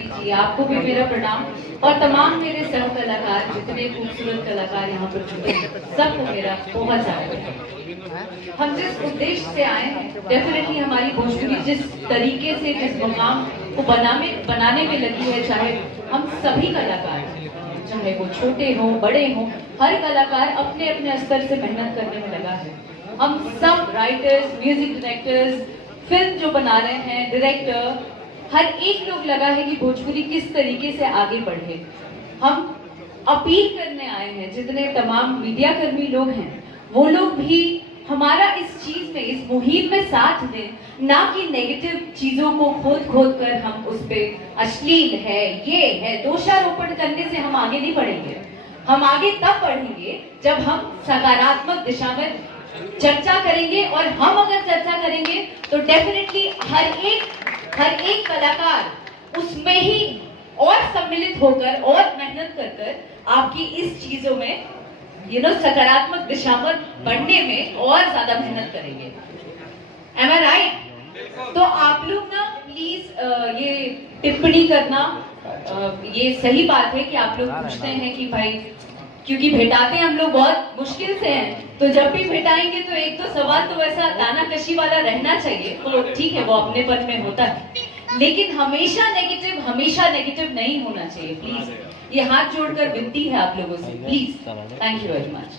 जी आपको भी मेरा प्रणाम और तमाम मेरे सह कलाकार जितने खूबसूरत कलाकार यहाँ पर जुटे हैं सबको मेरा बहुत सारा। हम जिस उद्देश्य से आए हैं डेफिनेटली हमारी भोजपुरी जिस तरीके से जिस मुकाम को बनाने में लगी है, चाहे हम सभी कलाकार चाहे वो छोटे हों बड़े हों, हर कलाकार अपने अपने स्तर से मेहनत करने में लगा है। हम सब राइटर्स, म्यूजिक डायरेक्टर्स, फिल्म जो बना रहे हैं, डायरेक्टर, हर एक लोग लगा है कि भोजपुरी किस तरीके से आगे बढ़े। हम अपील करने आए हैं जितने तमाम मीडिया कर्मी लोग हैं वो लोग भी हमारा इस चीज में, इस मुहिम में साथ दें, ना कि नेगेटिव चीजों को खोद कर हम उस पे अश्लील है, ये है, दोषारोपण करने से हम आगे नहीं बढ़ेंगे। हम आगे तब बढ़ेंगे जब हम सकारात्मक दिशा में चर्चा करेंगे, और हम अगर चर्चा करेंगे तो डेफिनेटली हर एक कलाकार उसमें ही और सम्मिलित होकर और मेहनत कर आपकी इस चीजों में सकारात्मक दिशा में बढ़ने में और ज्यादा मेहनत करेंगे। Am I right? तो आप लोग ना प्लीज ये टिप्पणी करना, ये सही बात है कि आप लोग पूछते हैं कि भाई, क्योंकि भेटाते हम लोग बहुत मुश्किल से हैं, तो जब भी भेटाएंगे तो एक तो सवाल तो वैसा दानाकशी वाला रहना चाहिए, तो ठीक है वो अपनेपन में होता है, लेकिन हमेशा नेगेटिव नहीं होना चाहिए। प्लीज ये हाथ जोड़कर विनती है आप लोगों से, please. Thank you very much.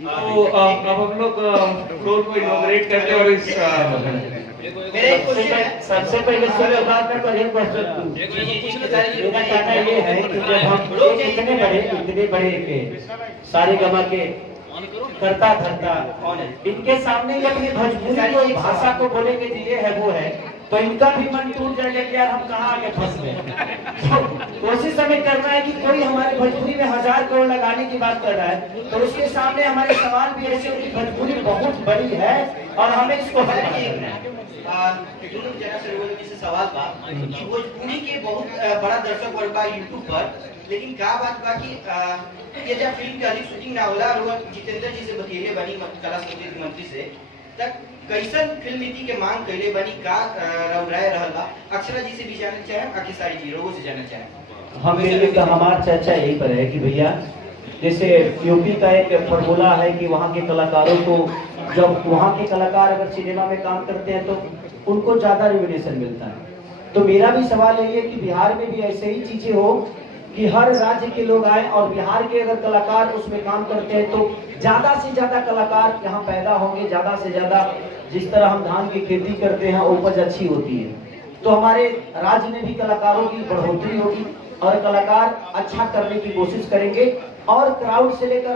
तो अब हम लोग फ्लोर को इनॉग्रेट करते हैं और इस सबसे पहले मेरा कहना ये है कि जब हम इतने बड़े सारे गमा के करता धरता इनके सामने ये अपनी भोजपुरी भाषा को बोले के लिए है वो है, तो इनका भी मन टूट जाएगा कि यार हम कहाँ आगे फंस गए। कोशिश हमें करना है कि कोई हमारे भोजपुरी में 1000 करोड़ लगाने की बात कर रहा है, तो उसके सामने हमारे सवाल भी ऐसे हो कि भोजपुरी बहुत बड़ी है और हमें इसको सवाल बा कि भोजपुरी के बहुत बड़ा दर्शक वर्ग बा यूट्यूब पर, लेकिन का बात बा कि ये जब फिल्म का शूटिंग ना होला और जितेंद्र जी से बतिये बनी कला संस्कृति मंत्री से, तक कैसन फिल्म नीति के मांग कैले बनी, का राय रहल बा, अक्षरा जी से भी जानना चाहे, अखिसारी जी रोगों से जानना चाहे। हम हमारा चर्चा यही पर है कि भैया जैसे यूपी का एक फॉर्मूला है कि वहाँ के कलाकारों को, जब वहाँ के कलाकार अगर सिनेमा में काम करते हैं तो उनको ज्यादा रेम्यूनरेशन मिलता है। तो मेरा भी सवाल यही है कि बिहार में भी ऐसे ही चीजें हो कि हर राज्य के लोग आए और बिहार के अगर कलाकार उसमें काम करते हैं तो ज्यादा से ज्यादा कलाकार यहाँ पैदा होंगे, ज्यादा से ज्यादा। जिस तरह हम धान की खेती करते हैं उपज अच्छी होती है, तो हमारे राज्य में भी कलाकारों की बढ़ोतरी होगी और कलाकार अच्छा करने की कोशिश करेंगे और क्राउड से लेकर